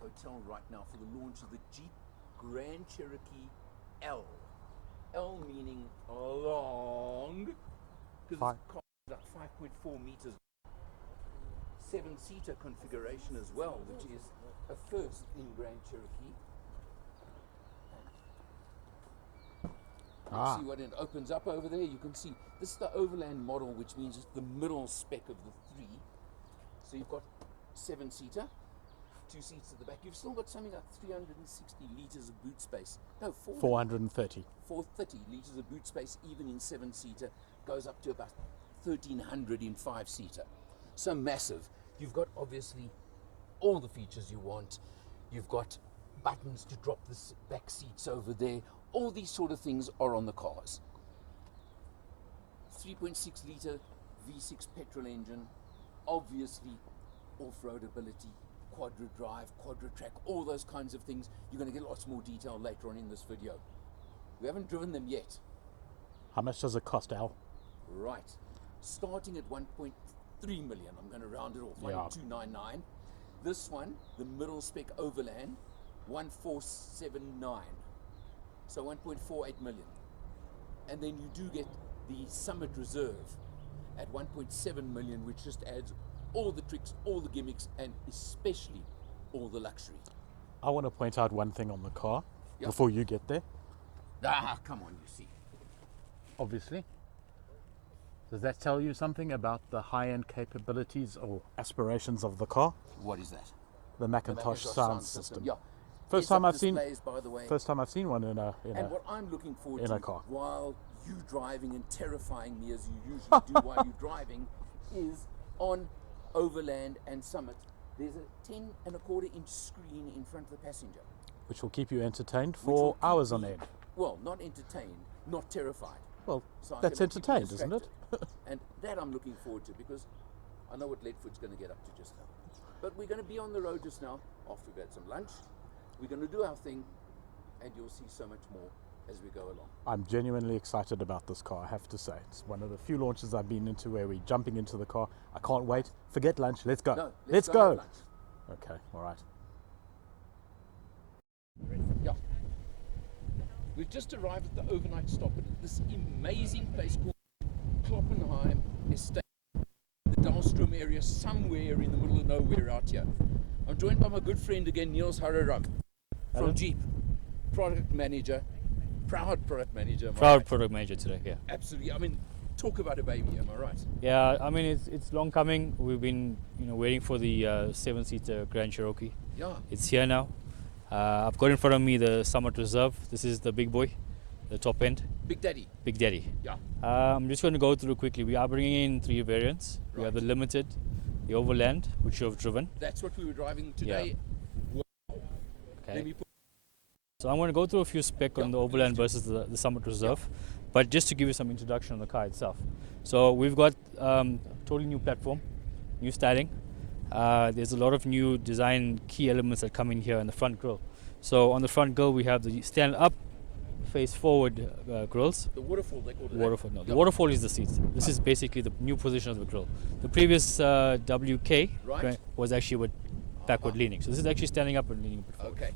Hotel right now for the launch of the Jeep Grand Cherokee L. L meaning long, because it's about 5.4 meters. 7-seater configuration as well, which is a first in Grand Cherokee. See what it opens up over there? You can see this is the Overland model, which means it's the middle spec of the three. So you've got 7-seater, 2 seats at the back. You've still got something like 360 liters of boot space. No, 430. 430 liters of boot space, even in 7-seater, goes up to about 1,300 in 5-seater. So massive. You've got obviously all the features you want. You've got buttons to drop the back seats over there. All these sort of things are on the cars. 3.6 litre V6 petrol engine, obviously off-road ability, quadra drive, quadra track, all those kinds of things. You're going to get lots more detail later on in this video. We haven't driven them yet. How much does it cost, Al? Right, starting at 1.3 million. I'm going to round it off, 1,299. This one, the middle spec Overland, 1,479. So 1.48 million. And then you do get the Summit Reserve at 1.7 million, which just adds all the tricks, all the gimmicks, and especially all the luxury. I want to point out one thing on the car before you get there. Come on, you see. Obviously. Does that tell you something about the high-end capabilities or aspirations of the car? What is that? The Macintosh sound system. Yeah. First time I've seen one in a car. While you driving and terrifying me as you usually do while you're driving, is on Overland and Summit. There's a 10.25-inch screen in front of the passenger, which will keep you entertained for hours on end. Well, not entertained, not terrified. Well, so that's entertained, isn't it? And that I'm looking forward to, because I know what Leadfoot's going to get up to just now. But we're going to be on the road just now after we've had some lunch. We're going to do our thing, and you'll see so much more as we go along. I'm genuinely excited about this car, I have to say. It's one of the few launches I've been into where we're jumping into the car. I can't wait. Forget lunch. Let's go. No, let's go. Okay, all right. Yeah. We've just arrived at the overnight stop at this amazing place called Kloppenheim Estate, the Dahlstrom area, somewhere in the middle of nowhere out here. I'm joined by my good friend again, Niels Hararam from Jeep, product manager, proud product manager. Proud product manager today, yeah. Absolutely. I mean, talk about a baby, am I right? Yeah, I mean it's long coming. We've been waiting for the 7-seater Grand Cherokee. Yeah. It's here now. I've got in front of me the Summit Reserve. This is the big boy, the top end. Big Daddy. Big Daddy. Yeah. I'm just going to go through quickly. We are bringing in 3 variants. Right. We have the Limited, the Overland, which you have driven. That's what we were driving today. Yeah. Wow. Okay. So I'm going to go through a few spec on the Overland versus the Summit Reserve, but just to give you some introduction on the car itself. So we've got totally new platform, new styling. There's a lot of new design key elements that come in here in the front grille. So on the front grille we have the stand up, face forward grills. The waterfall, they call it. Waterfall, no. The waterfall is the seats. This is basically the new position of the grille. The previous WK was actually with backward leaning. So this is actually standing up and leaning a bit forward. Okay.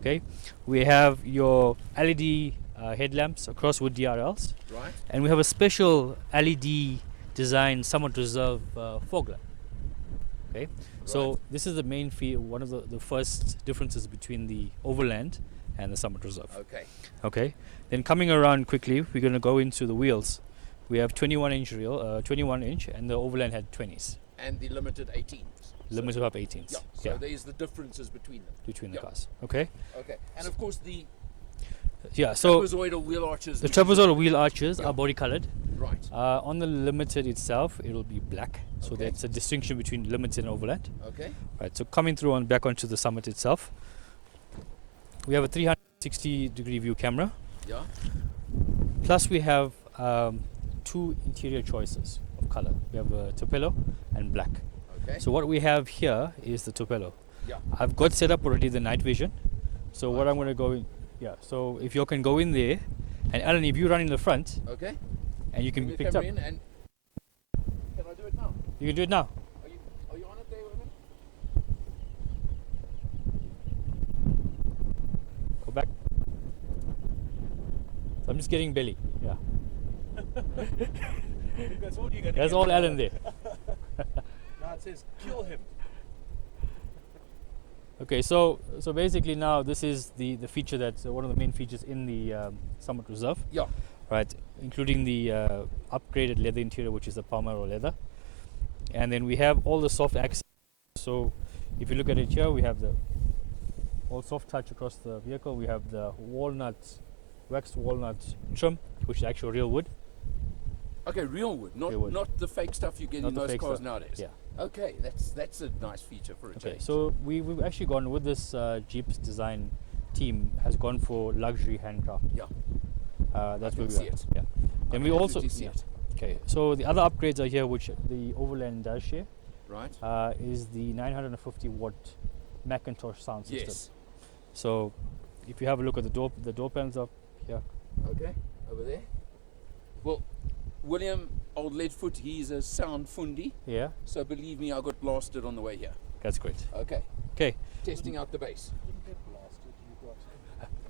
Okay. We have your LED headlamps across with DRLs. Right. And we have a special LED design Summit Reserve fog lamp. Okay. So this is the main one of the first differences between the Overland and the Summit Reserve. Okay. Okay. Then coming around quickly, we're going to go into the wheels. We have 21-inch reel, 21-inch, and the Overland had 20s. And the Limited 18s. Limited up 18s. Yeah. So there's the differences between them. Between the cars. Okay. Okay. And of course the so trapezoidal wheel arches. The trapezoidal wheel arches are body colored. Right. On the Limited itself, it will be black. So that's a distinction between Limited and Overland. Okay. Right. So coming through back onto the Summit itself, we have a 360-degree view camera. Yeah. Plus we have 2 interior choices of color. We have Tupelo and black. Okay. So what we have here is the Tupelo. Yeah. I've got set up already the night vision. So what I'm going to go in, so if you can go in there, and Alan, if you run in the front, okay, and you can be picked up. In and can I do it now? You can do it now. Are you on it there, women? I'm just getting belly. Yeah. That's all you're going to That's all Alan there. Now it says kill him. Okay, so basically now this is the feature that's one of the main features in the Summit Reserve. Yeah. Right, including the upgraded leather interior, which is the Palmero leather. And then we have all the soft accents. So if you look at it here, we have the all soft touch across the vehicle. We have the waxed walnut trim, which is actual real wood. Okay, real wood, not Real wood. not the fake stuff you get Not in the those fake cars stuff. nowadays. Yeah. Okay, that's a nice feature for a Okay, change. so we've actually gone with this Jeep's design team has gone for luxury handcraft. Yeah. That's I where can we see are. it. Yeah. I And can we also absolutely see it. okay. So the other upgrades are here, which the Overland does share. Right. Is the 950 watt Macintosh sound system. Yes. So if you have a look at the door panels up here. Okay, over there. Well, William, old Leadfoot, he's a sound fundi, Yeah, so believe me, I got blasted on the way here. that's great. Okay, Okay, testing out the bass. You didn't get blasted, you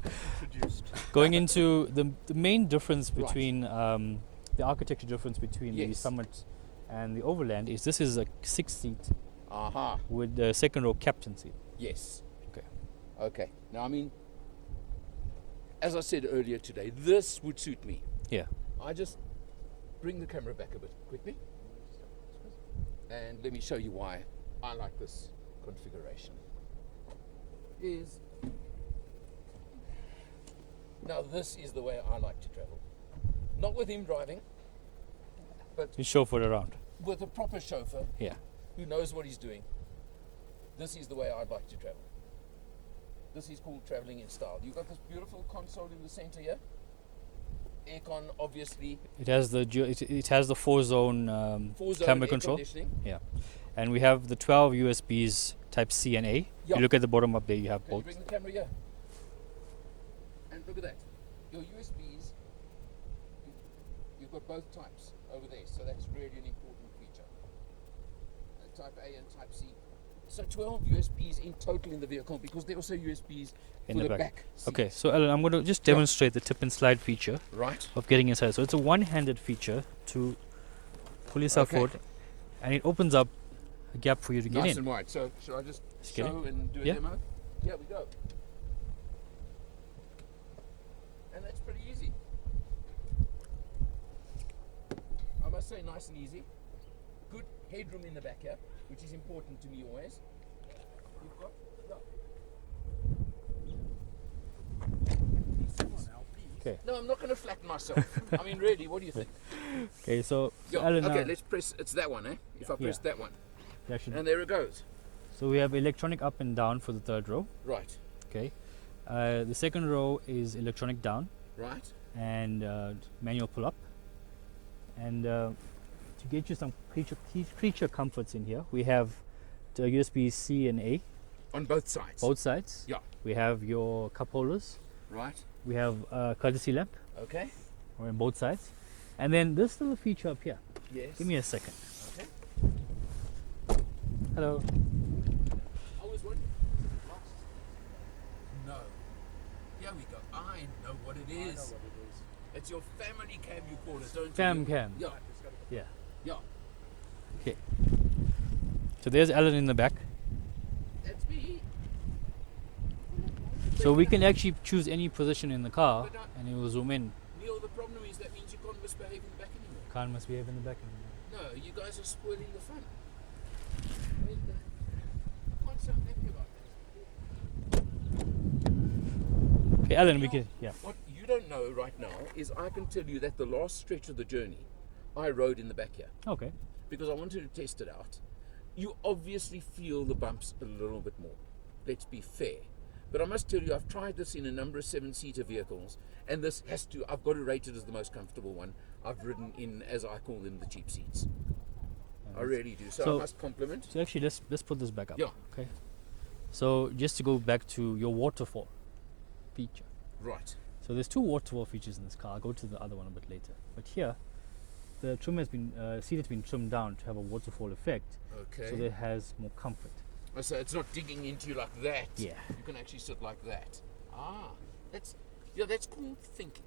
got introduced. going into the main difference Right. between the architecture difference between the Yes. Summit and the Overland is this is a 6-seat Aha, with the second row captain seat. yes. Okay. Okay, now I mean, as I said earlier today, this would suit me. Yeah. I just bring the camera back a bit quickly and let me show you why I like this configuration. Now this is the way I like to travel. Not with him driving, You chauffeur around. with a proper chauffeur Yeah. who knows what he's doing. This is the way I'd like to travel. This is called traveling in style. You've got this beautiful console in the center here. Aircon, obviously, It has the it has the 4-zone 4-zone camera air control. conditioning. Yeah, and we have the 12 USBs Type C and A. Yeah. You look at the bottom up there. You have Can you both. bring the camera here? And look at that. Your USBs, you've got both types over there, so that's really an important feature. Type A and Type C. So 12 USBs in total in the vehicle because there are also USBs In for the the back. back seats. Okay, so Alan, I'm going to just demonstrate the tip and slide feature Right. of getting inside. So it's a one-handed feature to pull yourself Okay. forward, and it opens up a gap for you to get Nice in. and wide. So should I just Just get in. show and do a Yeah. demo? Here we go. And that's pretty easy. I must say nice and easy. Good headroom in the back here, which is important to me always. You've got, Okay. no, I'm not going to flatten myself. I mean, really, what do you think? Okay, so Yeah. Alan, Okay, now let's press. It's that one, eh? If I press that one, that should- and there it goes. so we have electronic up and down for the third row. Right, Okay, the second row is electronic down right. and manual pull up. And to get you some creature comforts in here, we have the USB C and A, On both sides. both sides. Yeah. We have your cup holders. Right. We have a courtesy lamp Okay. on both sides. And then this little feature up here. Yes. Give me a second. Okay. Hello. I was wondering. No. Here we go. I know what it is. It's your family cam, you call it, don't you? Fam cam. Yeah. Yeah. Yeah. Okay. So there's Alan in the back. That's me. So we can actually choose any position in the car and it will zoom in. Neil, the problem is that means you can't misbehave in the back anymore. Car must behave in the back. No, you guys are spoiling the fun. I mean, I can't sound happy about that. Okay, Alan, we can, yeah. What you don't know right now is I can tell you that the last stretch of the journey, I rode in the back here Okay. because I wanted to test it out. You obviously feel the bumps a little bit more. Let's be fair. But I must tell you, I've tried this in a number of 7-seater vehicles, and this has to, I've got it rated as the most comfortable one I've ridden in, as I call them, the cheap seats. I really do. So I So- must compliment. So actually, let's put this back up. Yeah. Okay. So just to go back to your waterfall feature. Right. So there's two waterfall features in this car. I'll go to the other one a bit later. But here, the trim has been seat has been trimmed down to have a waterfall effect, Okay. so that it has more comfort. So it's not digging into you like that. Yeah. You can actually sit like that. Ah, that's cool thinking.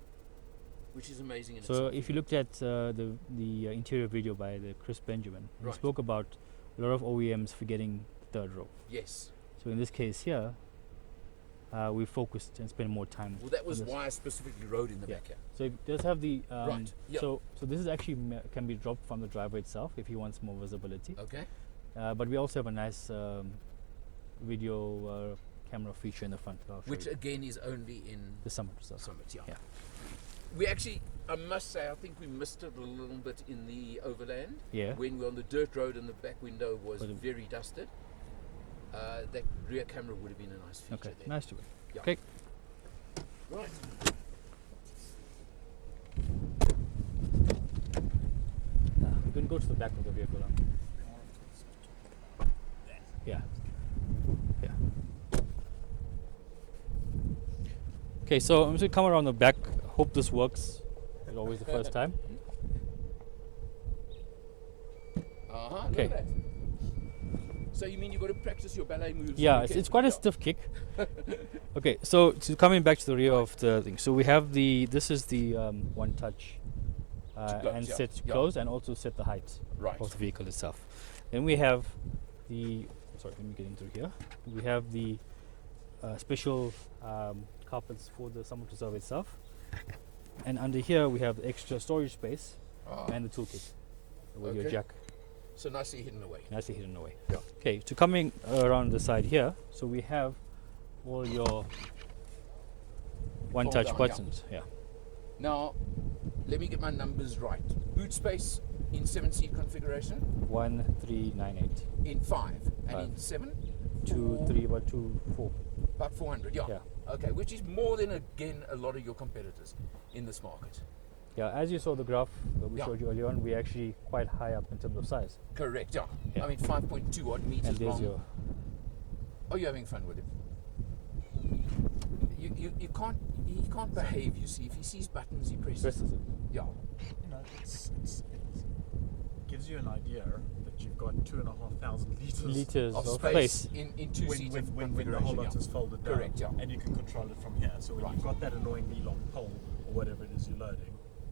which is amazing. So if you looked at the interior video by the Chris Benjamin, he Right. spoke about a lot of OEMs forgetting the third row. Yes. So in this case here, we focused and spent more time. Well, that on was this. why I specifically rode in the Yeah. back here. So it does have the Right, yeah. So this is actually can be dropped from the driver itself if he wants more visibility. Okay. But we also have a nice video camera feature in the front. I'll show Which you. again is only in The Summit Reserve. Summit. Yeah. Yeah. We actually, I must say, I think we missed it a little bit in the overland. Yeah. When we were on the dirt road and the back window was Was it- very dusted. That rear camera would have been a nice feature Okay. there. Nice to it. Yeah. Okay. Right. We can go to the back of the vehicle. Yeah. Yeah. Okay, so I'm just gonna come around the back. Hope this works. It's always the first time. Uh-huh. Okay. Look at that. So you mean you've got to practice your ballet moves? Yeah, Okay. it's quite a Yeah. stiff kick. Okay, so coming back to the rear of the thing. So we have this is the one touch close, and yeah, set to yeah. close and also set the height Right. of the vehicle itself. Then we have sorry, let me get into here. We have the special carpets for the Summit Reserve itself. And under here we have extra storage space Ah, and the toolkit with your Okay. jack so nicely hidden away. nicely hidden away. Yeah. Okay, so coming around the side here, so we have all your one-touch down, yeah. buttons. Yeah. Now, let me get my numbers right. Boot space in 7-seat configuration, 1398. in 5, and Five. in 7, 2, 3, about 2, 4. about 400. Yeah. Yeah. Okay, which is more than again a lot of your competitors in this market. Yeah, as you saw the graph that we Yeah. showed you earlier on, we're actually quite high up in terms of size. Correct. Yeah. Yeah. I mean 5.2 odd meters And there's long. your Oh, you're having fun with him. You can't. He can't behave. You see, if he sees buttons, he presses. presses it. Yeah. You know, it gives you an idea that you've got 2,500 Liters Of of space space. in 2 when, seats when, of when the whole configuration, lot yeah. is folded down. Correct, yeah. And you can control it from here. So when Right. you've got that annoyingly long pole or whatever it is you're loading,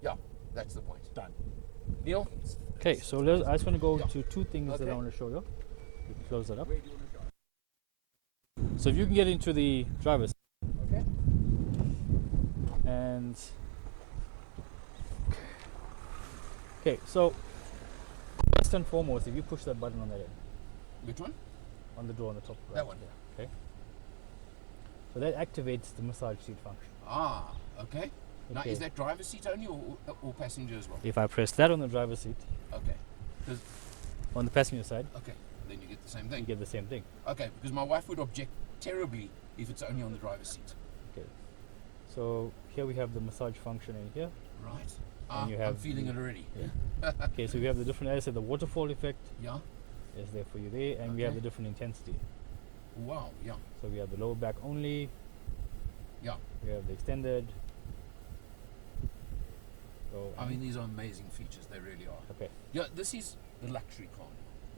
Yeah, that's the point. done. Neil, Okay, so I just want to go Yeah. to two things that Okay. I want to show you. You can close that up. where do you want to go? So if you can get into the driver's Okay. and okay, so first and foremost, if you push that button on that end, Which one? on the door on the top right, That one. okay, so that activates the massage seat function. Ah, okay. Now, Okay. is that driver's seat only or passenger as well? If I press that on the driver's seat, Okay. on the passenger side, Okay. Then you get the same you thing. get the same thing. Okay, because my wife would object terribly if it's only on the driver's seat. Okay, so here we have the massage function in here. Right. And you I'm have feeling the- it already. Okay, so we have the different, as I said, the waterfall effect Yeah. is there for you there, and we have Okay. the different intensity. Wow. Yeah. So we have the lower back only, Yeah. we have the extended. So I mean, these are amazing features. They really are. okay, Yeah. This is the luxury car.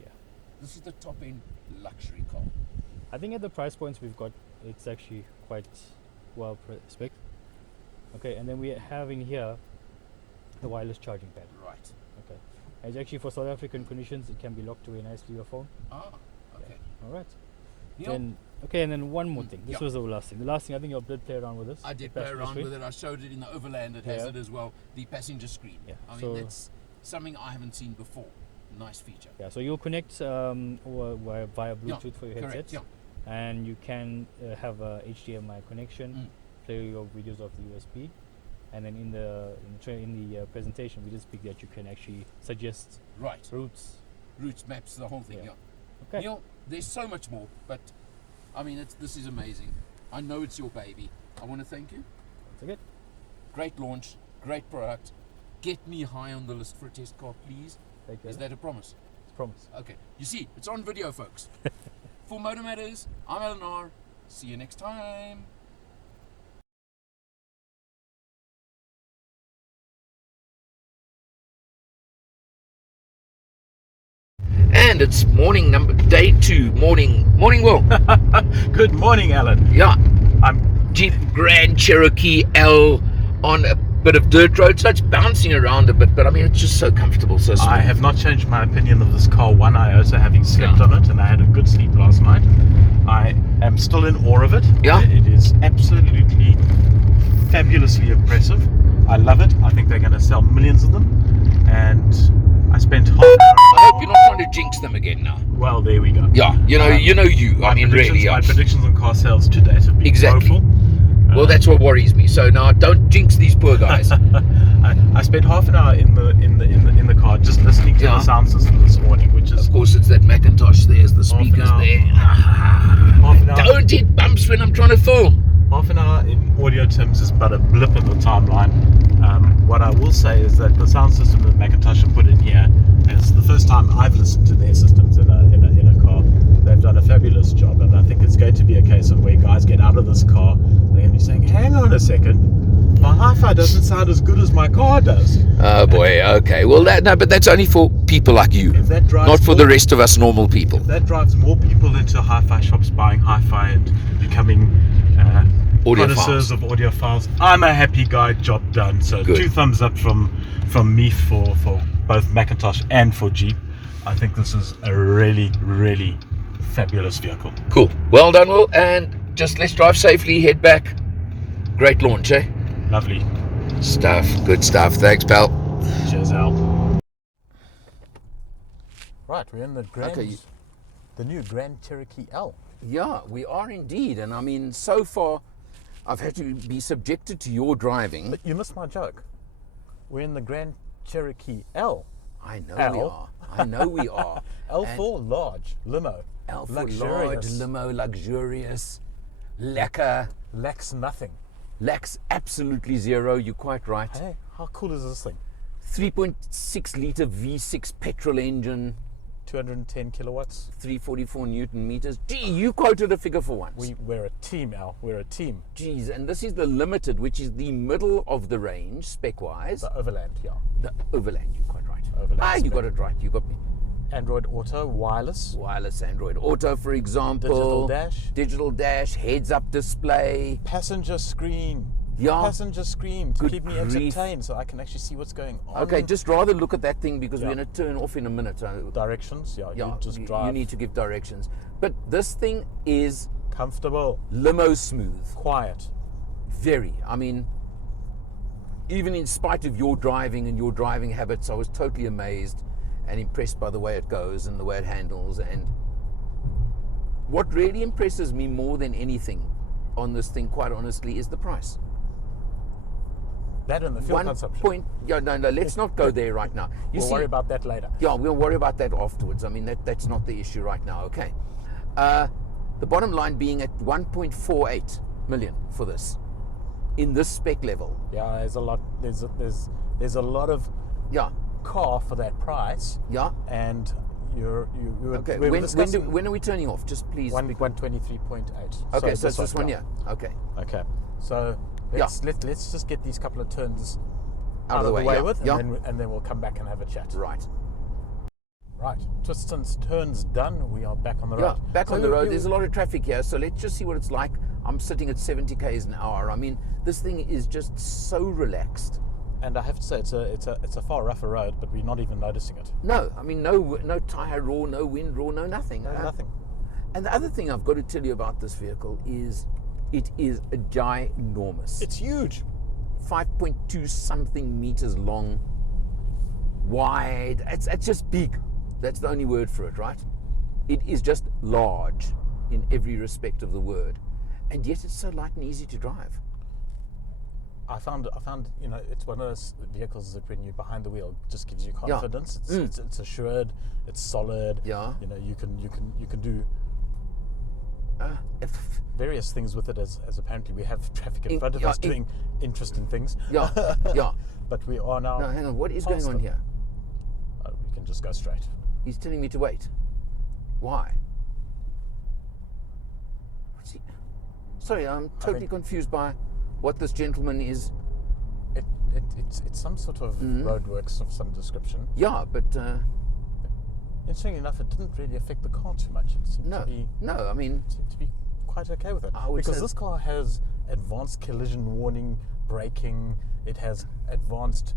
yeah. This is the top end luxury car. I think at the price points we've got, it's actually quite well spec. Okay, and then we have in here the wireless charging pad. Right. Okay, and it's actually for South African conditions, it can be locked away nicely to your phone. Ah. Okay. All right. Neil, Then okay, and then one more thing. This Yeah. was the last thing. The last thing, I think you did play around with this. I the did play passenger around screen. with it. I showed it in the overland. It has Yeah. it as well. The passenger screen. Yeah. I mean, So- that's something I haven't seen before. Nice feature. Yeah, so you'll connect via Bluetooth Yeah, for your correct, headsets, yeah. and you can have a HDMI connection, play your videos off the USB, and then in the presentation we did speak that you can actually suggest Right. routes. Routes, maps, the whole thing. Yeah. Yeah. Okay. Neil, there's so much more, but I mean, this is amazing. I know it's your baby. I want to thank you. That's okay. Great launch, great product. Get me high on the list for a test car, please. Thank you. Is that a promise? It's a promise. Okay. You see, it's on video, folks. For Motor Matters, I'm Alan R. See you next time. And it's day 2, morning, Will. Good morning, Alan. Yeah, I'm Jeep Grand Cherokee L on a bit of dirt road, so it's bouncing around a bit, but I mean, it's just so comfortable, so smooth. I have not changed my opinion of this car one iota, having slept on it, and I had a good sleep last night. I am still in awe of it. Yeah. It is absolutely fabulously impressive. I love it. I think they're going to sell millions of them. And I spent half an hour. I hope you're not trying to jinx them again now. Well, there we go. Yeah, you know, I mean, really. My predictions on car sales to date have been Exactly. woeful. Well, that's what worries me. So now, don't jinx these poor guys. I spent half an hour in the car just listening to the sound system this morning, which is Of course, it's that Macintosh. There's the speakers hour. there. half an hour. Don't hit bumps when I'm trying to film. Half an hour in audio terms is but a blip in the timeline. What I will say is that the sound system that Macintosh have put in here, and it's the first time I've listened to their systems in a car. They've done a fabulous job, and I think it's going to be a case of where guys get out of this car, they're going to be saying, hang on a second, my hi-fi doesn't sound as good as my car does. Oh boy, okay. Well, but that's only for people like you, If that drives not for more- the rest of us normal people. If that drives more people into hi-fi shops buying hi-fi and becoming connoisseurs of audiophiles, I'm a happy guy, job done. So Good. 2 thumbs up from me for both Macintosh and for Jeep. I think this is a really, really fabulous vehicle. Cool. Well done, Will. And just let's drive safely, head back. Great launch, eh? Lovely. Stuff. Good stuff. Thanks, pal. Cheers, Al. Right, we're in the the new Grand Cherokee L. Yeah, we are indeed. And I mean, so far, I've had to be subjected to your driving. But you missed my joke. We're in the Grand Cherokee L. I know L. we are. I know we are. L for large, limo. L for luxurious. large, limo, luxurious, lekker, Lacks nothing. lacks absolutely zero. You're quite right. Hey, how cool is this thing? 3.6 litre V6 petrol engine, 210 kilowatts. 344 Newton meters. Gee, you quoted a figure for once. We're a team, Al. We're a team. Geez, and this is the Limited, which is the middle of the range, spec-wise. The Overland, yeah. The Overland, you're quite right. Overland You spec. got it right. You got me. Android Auto, wireless. Wireless Android Auto, for example. Digital dash, heads-up display. Passenger screen. Yeah. Passenger screen to Good keep me grief. entertained so I can actually see what's going on. Okay, just rather look at that thing because Yeah. we're going to turn off in a minute. Directions, yeah. Yeah, You just you drive. need to give directions. But this thing is Comfortable. limo smooth. Quiet. Very. I mean, even in spite of your driving and your driving habits, I was totally amazed and impressed by the way it goes and the way it handles. And what really impresses me more than anything on this thing, quite honestly, is the price. That and the fuel consumption. No, let's not go there right now. We'll worry about that later. Yeah, we'll worry about that afterwards. I mean, that's not the issue right now, okay? The bottom line being at 1.48 million for this, in this spec level. Yeah, there's a lot. There's a lot of Yeah, car for that price. yeah. And you Okay, we were discussing when are we turning off? Just please. 123.8. Okay, so it's this one here. Okay. Okay, so let's just get these couple of turns Out out of the way yeah, with, yeah. and then we'll come back and have a chat. Right. Right, twists and turns done. We are back on the Yeah, road. back So on the road. you- There's a lot of traffic here, so let's just see what it's like. I'm sitting at 70 k's an hour. I mean, this thing is just so relaxed. And I have to say, it's a far rougher road, but we're not even noticing it. No, I mean, no tire roar, no wind roar, no nothing. No, nothing. And the other thing I've got to tell you about this vehicle is it is a ginormous. It's huge. 5.2 something meters long, wide. It's just big. That's the only word for it, right? It is just large in every respect of the word, and yet it's so light and easy to drive. I found, it's one of those vehicles that when you're behind the wheel, it just gives you confidence. It's assured. It's solid. Yeah. You can do If, various things with it as apparently we have traffic in front of us doing interesting things. yeah, yeah. But we are now. No, hang on. What is going on here? We can just go straight. He's telling me to wait. Why? What's he? Sorry, I'm totally confused by what this gentleman is. It's some sort of roadworks of some description. Yeah, but Interestingly enough, it didn't really affect the car too much. It seemed I mean, to be quite okay with it. I would Because say- this car has advanced collision warning, braking. It has advanced.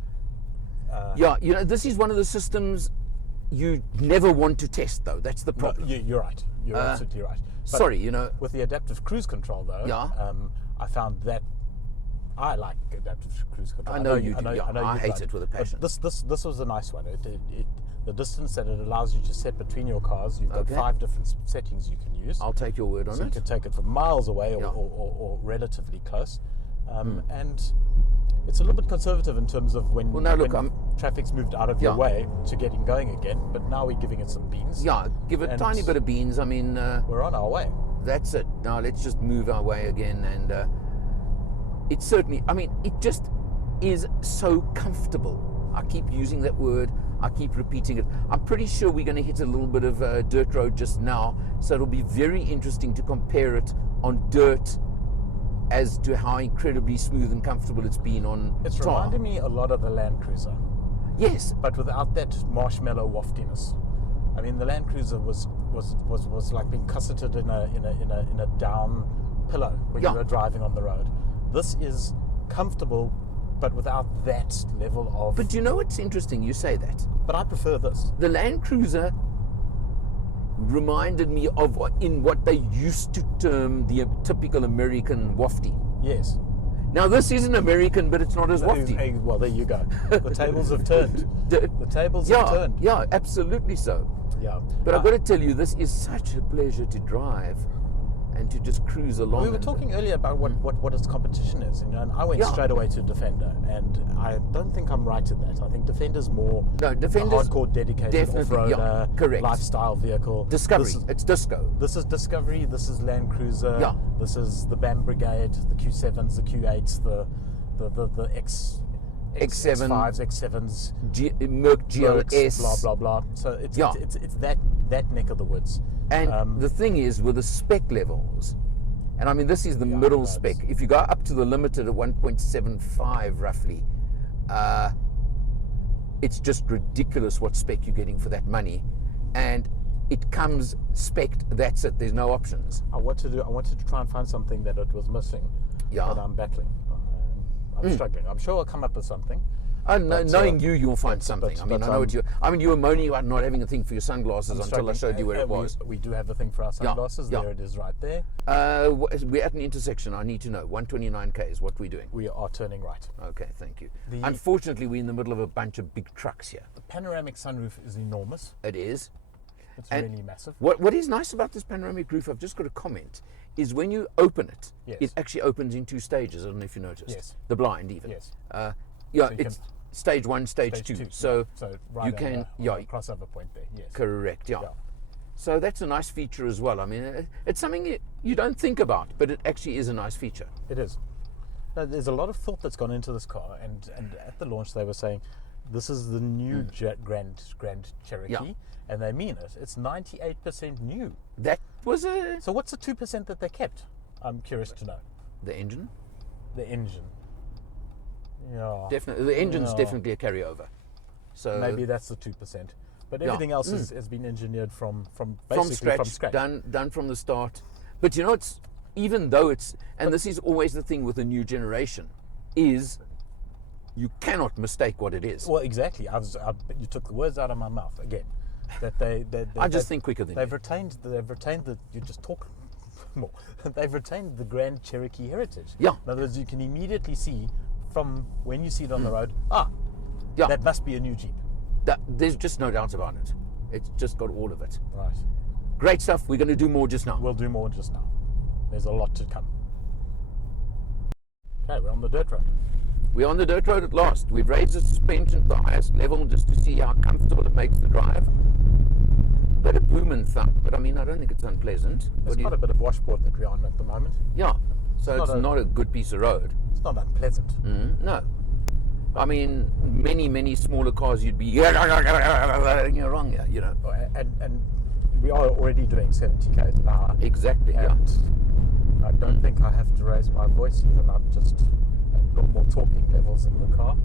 Yeah, you know, this is one of the systems you never want to test, though. That's the No, problem. you're right. You're absolutely right. But Sorry, you know. with the adaptive cruise control, though, Yeah. I found that I like adaptive cruise control. I know you do. I I hate don't. it with a But passion. this was a nice one. The distance that it allows you to set between your cars, you've got Okay. 5 different settings you can use. I'll take your word on So you it. can take it from miles away or, Yeah. or relatively close. And it's a little bit conservative in terms of when, Well, now look, when traffic's moved out of your Yeah. way to getting going again. But now we're giving it some beans. Yeah, give it a And tiny bit of beans. I mean, We're on our way. that's it. Now let's just move our way again. And it certainly, I mean, it just is so comfortable. I keep using that word. I keep repeating it. I'm pretty sure we're going to hit a little bit of dirt road just now. So it'll be very interesting to compare it on dirt as to how incredibly smooth and comfortable it's been on It's tar. reminding me a lot of the Land Cruiser, Yes. but without that marshmallow waftiness. I mean, the Land Cruiser was like being cosseted in a down pillow when Yeah. you were driving on the road. This is comfortable, but without that level of. But you know what's interesting? You say that. But I prefer this. The Land Cruiser reminded me of what they used to term the typical American wafty. Yes. Now this isn't American, but it's not as wafty. Well, there you go. The tables have turned. The tables have Yeah, turned. yeah, absolutely so. Yeah. But I've got to tell you, this is such a pleasure to drive and to just cruise along. We were and- talking earlier about what its competition is, and I went Yeah. straight away to Defender, and I don't think I'm right in that. I think Defender's more No, Defender's a hardcore, dedicated definitely, off-roader, yeah, correct. lifestyle vehicle. Discovery. It's disco. This is Discovery. This is Land Cruiser. Yeah. This is the BAM Brigade, the Q7s, the Q8s, the X7, X5s, X7s, Merc Mercs, GLS. blah blah blah. So it's Yeah. it's that neck of the woods. And the thing is, with the spec levels, and I mean, this is the Yeah, middle that's- spec. If you go up to the limited at 1.75 roughly, it's just ridiculous what spec you're getting for that money. And it comes spec'd, that's it, there's no options. I wanted to try and find something that it was missing. Yeah. But I'm battling. I'm struggling. I'm sure I'll come up with something. Knowing you'll find something. but- I mean, but, I know what you. I mean, you were moaning about not having a thing for your sunglasses until I Struggling. showed you where it We- was. We do have a thing for our sunglasses. yeah. There it is, right there. We're at an intersection. I need to know. 129 Ks. What we're doing? We are turning right. Okay, thank you. The- Unfortunately, we're in the middle of a bunch of big trucks here. The panoramic sunroof is enormous. It is. It's And really massive. What is nice about this panoramic roof, I've just got a comment, is when you open it, Yes. it actually opens in 2 stages. I don't know if you noticed. Yes. The blind even. Yes. Yeah, So you it's can- stage 1, stage 2. So right you on can, the, on the crossover point there. Yes. correct, yeah. Yeah. So that's a nice feature as well. I mean, it's something you don't think about, but it actually is a nice feature. It is. Now, there's a lot of thought that's gone into this car, and at the launch they were saying this is the new Grand Cherokee, Yeah. and they mean it. It's 98% new. That was So what's the 2% that they kept? I'm curious to know. the engine. The engine. Yeah. Definitely, the engine's Yeah. definitely a carryover. So Maybe that's the 2%. But Yeah. everything else has been engineered from from basically scratch, done from the start. But you know, it's even though it's, and this is always the thing with a new generation, is you cannot mistake what it is. Well, exactly. You took the words out of my mouth again. That they I just think quicker than they've you. retained the you just talk more. They've retained the Grand Cherokee heritage. Yeah. In other words, you can immediately see from when you see it on the road. Yeah. That must be a new Jeep. There's just no doubt about it. It's just got all of it. Right. Great stuff. We're going to do more just now. We'll do more just now. There's a lot to come. Okay, we're on the dirt road. We're on the dirt road at last. We've raised the suspension to the highest level just to see how comfortable it makes the drive. Bit of boom and thump, but I mean, I don't think it's unpleasant. There's quite a bit of washboard that we're on at the moment. Yeah, so it's not not a good piece of road. It's not unpleasant. No. I mean, many smaller cars you'd be, you're wrong here, you know. And we are already doing 70 k's an hour. Exactly, yeah. And I don't think I have to raise my voice even. I'm just at normal talking levels in the car.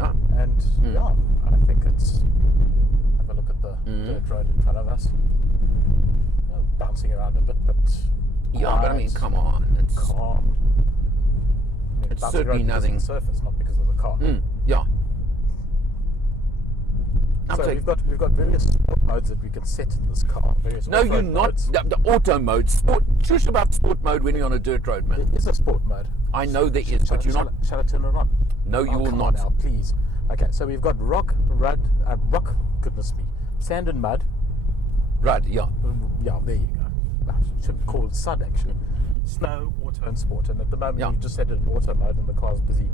Ah. And yeah, I think it's. Have a look at the dirt road in front of us. Bouncing around a bit, but Yeah, but I mean, quiet, come on. It's, calm. I mean, It's bouncing certainly around because of nothing. the surface, not because of the car. Yeah. So we've got various sport modes that we can set in this car. Various No, you're off-road not. modes. The auto mode. Sport. Shush about sport mode when you're on a dirt road, man. There is a sport mode. I know there is, but you're not. Shall I turn it on? No, you will come not. on now, please. Okay, so we've got rock, goodness me, sand and mud. Right, yeah. Yeah, there you go. I should call it SUD actually. Snow, auto, and sport. And at the moment, you just set it in auto mode, and the car's busy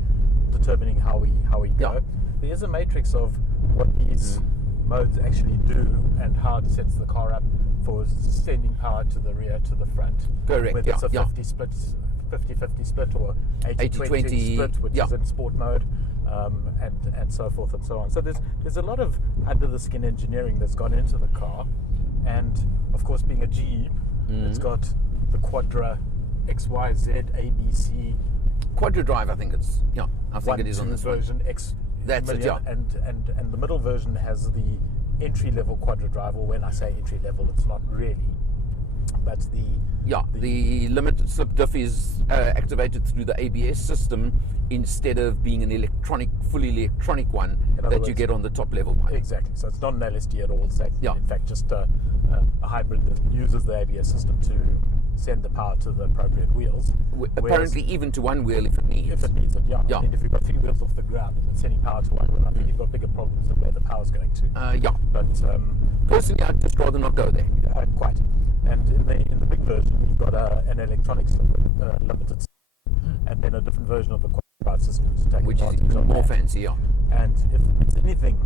determining how we go. Yeah. There is a matrix of what these modes actually do and how it sets the car up for sending power to the rear, to the front. Correct, Whether it's a yeah. 50-50 split or 80-20 split, which is in sport mode, and so forth and so on. So there's a lot of under the skin engineering that's gone into the car, and of course, being a Jeep, it's got the Quadra XYZ ABC Quadra drive, I think it's. Yeah, I think it is on this version one. X. That's it, million, yeah. And the middle version has the entry level Quadra drive. Or when I say entry level, it's not really. That's the limited slip diff is activated through the ABS system instead of being an fully electronic one that you get on the top level one. Exactly. So it's not an LSD at all. It's actually, Yeah. in fact, just a hybrid that uses the ABS system to send the power to the appropriate wheels. Apparently, even to one wheel if it needs. If it needs it, yeah. Yeah. I mean, if you've got 3 wheels off the ground and it's sending power to one wheel, I think you've got bigger problems than where the power's going to. Yeah. But Personally, I'd just rather not go there. quite. And in the big version, you've got an electronics limited system, and then a different version of the quad system to take Which is advantage even of more that. fancy, yeah. And if it's anything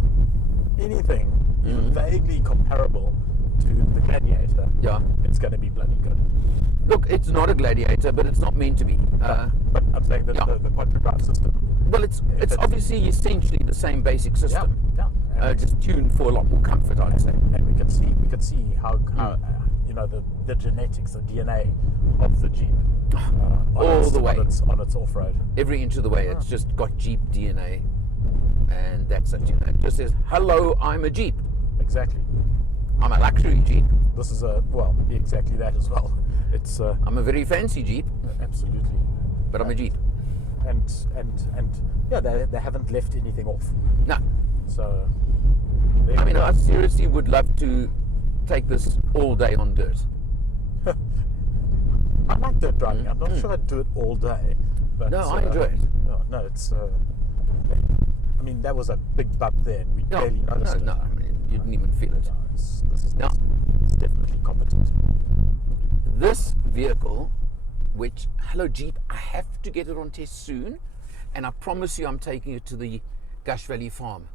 even vaguely comparable to the Gladiator, Yeah. it's going to be bloody good. Look, it's not a Gladiator, but it's not meant to be. But I'm saying that yeah. the quad drive system. Well, it's obviously essentially the same basic system, Yeah. And, just tuned for a lot more comfort, I'd say. and we can see how the genetics, the DNA of the Jeep All the way. on its off-road. Every inch of the way, it's just got Jeep DNA, and that's it. It just says, "Hello, I'm a Jeep. Exactly. I'm a luxury Jeep. This is exactly that as well. It's I'm a very fancy Jeep, absolutely. but I'm a Jeep." And yeah, they haven't left anything off. No, So I mean, I seriously would love to take this all day on dirt. I like dirt driving. I'm not sure I'd do it all day. But No, I enjoy it. No, it's. I mean, that was a big bump there, and we barely noticed it. No, I mean, you didn't even feel it. No, this is No. it's definitely competent. This vehicle, which, hello Jeep, I have to get it on test soon, and I promise you I'm taking it to the Gush Valley farm,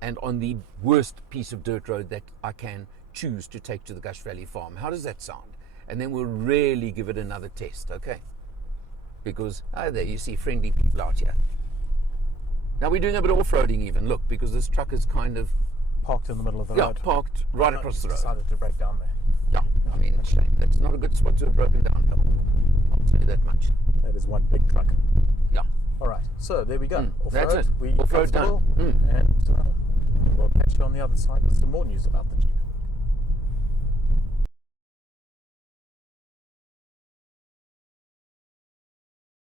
and on the worst piece of dirt road that I can choose to take to the Gush Valley farm. How does that sound? And then we'll really give it another test, okay? Because, there you see friendly people out here. Now we're doing a bit of off-roading even, look, because this truck is kind of, Parked in the middle of the road. parked right across the road. Decided to break down there. Yeah, I mean, shame. That's not a good spot to have broken down, Bill. I'll tell you that much. That is one big truck. Yeah. All right, so there we go. Off-road, That's it. we Off-road done. comfortable, and we'll catch you on the other side with some more news about the Jeep.